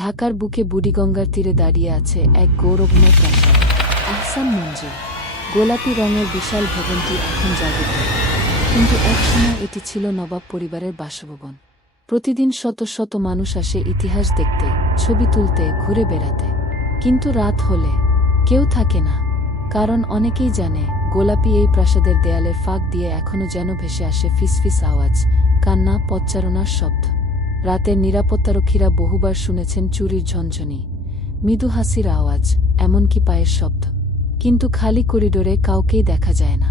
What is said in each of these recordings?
ঢাকার বুকে বুড়িগঙ্গার তীরে দাঁড়িয়ে আছে এক গৌরবময় প্রাসাদ, আহসান মঞ্জিল। গোলাপি রঙের বিশাল ভবনটি এখন জাদুঘর, কিন্তু একসময় এটি ছিল নবাব পরিবারের বাসভবন। প্রতিদিন শত শত মানুষ আসে ইতিহাস দেখতে, ছবি তুলতে, ঘুরে বেড়াতে। কিন্তু রাত হলে কেউ থাকে না, কারণ অনেকেই জানে গোলাপি এই প্রাসাদের দেয়ালের ফাঁক দিয়ে এখনো যেন ভেসে আসে ফিসফিস আওয়াজ, কান্না, পদচারণার শব্দ। রাতের নিরাপত্তারক্ষীরা বহুবার শুনেছেন চুরির ঝনঝনি, মৃদু হাসির আওয়াজ, এমনকি পায়ের শব্দ, কিন্তু খালি করিডোরে কাউকেই দেখা যায় না।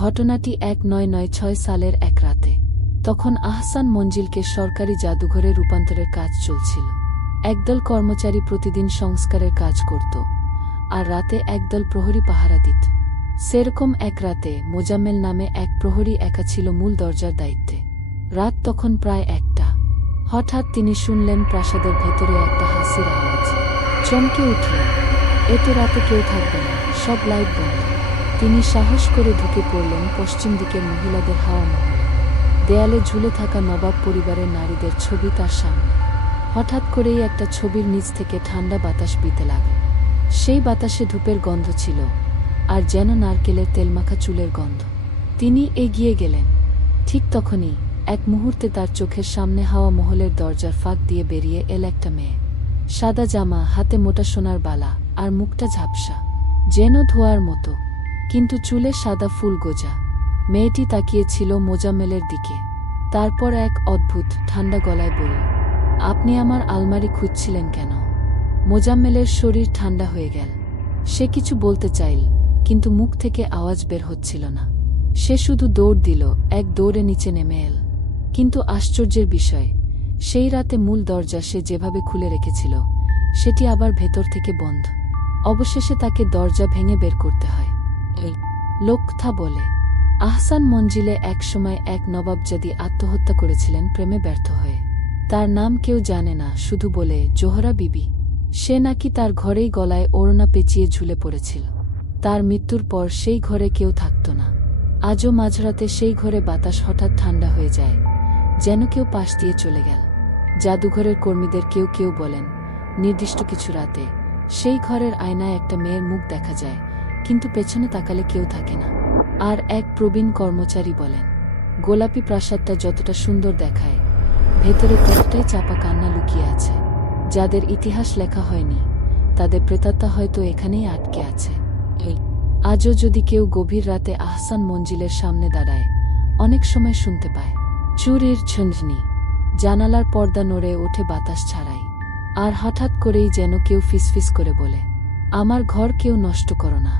ঘটনাটি 1996 সালের এক রাতে। তখন আহসান মঞ্জিলকে সরকারি জাদুঘরে রূপান্তরের কাজ চলছিল। একদল কর্মচারী প্রতিদিন সংস্কারের কাজ করত, আর রাতে একদল প্রহরী পাহারা দিত। সেরকম এক রাতে মোজাম্মেল নামে এক প্রহরী একা ছিল মূল দরজার দায়িত্বে। রাত তখন প্রায় 1টা। হঠাৎ তিনি শুনলেন প্রাসাদের ভেতরে একটা হাসির আওয়াজ। চমকে উঠলেন, এত রাতে কেউ থাকবে না, সব লাইট বন্ধ। তিনি সাহস করে ঢুকে পড়লেন পশ্চিম দিকের মহিলাদের হাওয়া মহলে। দেয়ালে ঝুলে থাকা নবাব পরিবারের নারীদের ছবি তার সামনে। হঠাৎ করেই একটা ছবির নিচ থেকে ঠান্ডা বাতাস বিতে লাগল। সেই বাতাসে ধূপের গন্ধ ছিল, আর যেন নারকেলের তেলমাখা চুলের গন্ধ। তিনি এগিয়ে গেলেন। ঠিক তখনই এক মুহূর্তে তার চোখের সামনে হাওয়া মহলের দরজার ফাঁক দিয়ে বেরিয়ে এল একটা মেয়ে। সাদা জামা, হাতে মোটা সোনার বালা, আর মুখটা ঝাপসা, যেন ধোয়ার মতো, কিন্তু চুলে সাদা ফুল গোজা। মেয়েটি তাকিয়েছিল মোজাম্মেলের দিকে। তারপর এক অদ্ভুত ঠান্ডা গলায় বলল, আপনি আমার আলমারি খুঁজছিলেন কেন? মোজাম্মেলের শরীর ঠান্ডা হয়ে গেল। সে কিছু বলতে চাইল, কিন্তু মুখ থেকে আওয়াজ বের হচ্ছিল না। সে শুধু দৌড় দিল, এক দৌড়ে নিচে নেমে এল। কিন্তু আশ্চর্যের বিষয়, সেই রাতে মূল দরজা সে যেভাবে খুলে রেখেছিল, সেটি আবার ভেতর থেকে বন্ধ। অবশেষে তাকে দরজা ভেঙে বের করতে হয়। লোকথা বলে, আহসান মঞ্জিলে একসময় এক নবাবজাদি আত্মহত্যা করেছিলেন প্রেমে ব্যর্থ হয়ে। তার নাম কেউ জানে না, শুধু বলে জোহরা বিবি। সে নাকি তার ঘরেই গলায় ওড়না পেঁচিয়ে ঝুলে পড়েছিল। তার মৃত্যুর পর সেই ঘরে কেউ থাকত না। আজও মাঝরাতে সেই ঘরে বাতাস হঠাৎ ঠান্ডা হয়ে যায়, যেন কেউ পাশ দিয়ে চলে গেল। জাদুঘরের কর্মীদের কেউ কেউ বলেন, নির্দিষ্ট কিছু রাতে সেই ঘরের আয়নায় একটা মেয়ের মুখ দেখা যায়, কিন্তু পেছনে তাকালে কেউ থাকে না। আর এক প্রবীণ কর্মচারী বলেন, গোলাপি প্রাসাদটা যতটা সুন্দর দেখায়, ভেতরে ততটাই চাপা কান্না লুকিয়ে আছে। যাদের ইতিহাস লেখা হয়নি, তাদের প্রেতাত্মা হয়তো এখানেই আটকে আছে। আজও যদি কেউ গভীর রাতে আহসান মঞ্জিলের সামনে দাঁড়ায়, অনেক সময় শুনতে পায় চুরির ঝনঝনি, জানালার পর্দা নড়ে ওঠে বাতাস ছাড়াই, আর হঠাৎ করেই যেন কেউ ফিসফিস করে বলে, আমার ঘর কেউ নষ্ট করো না।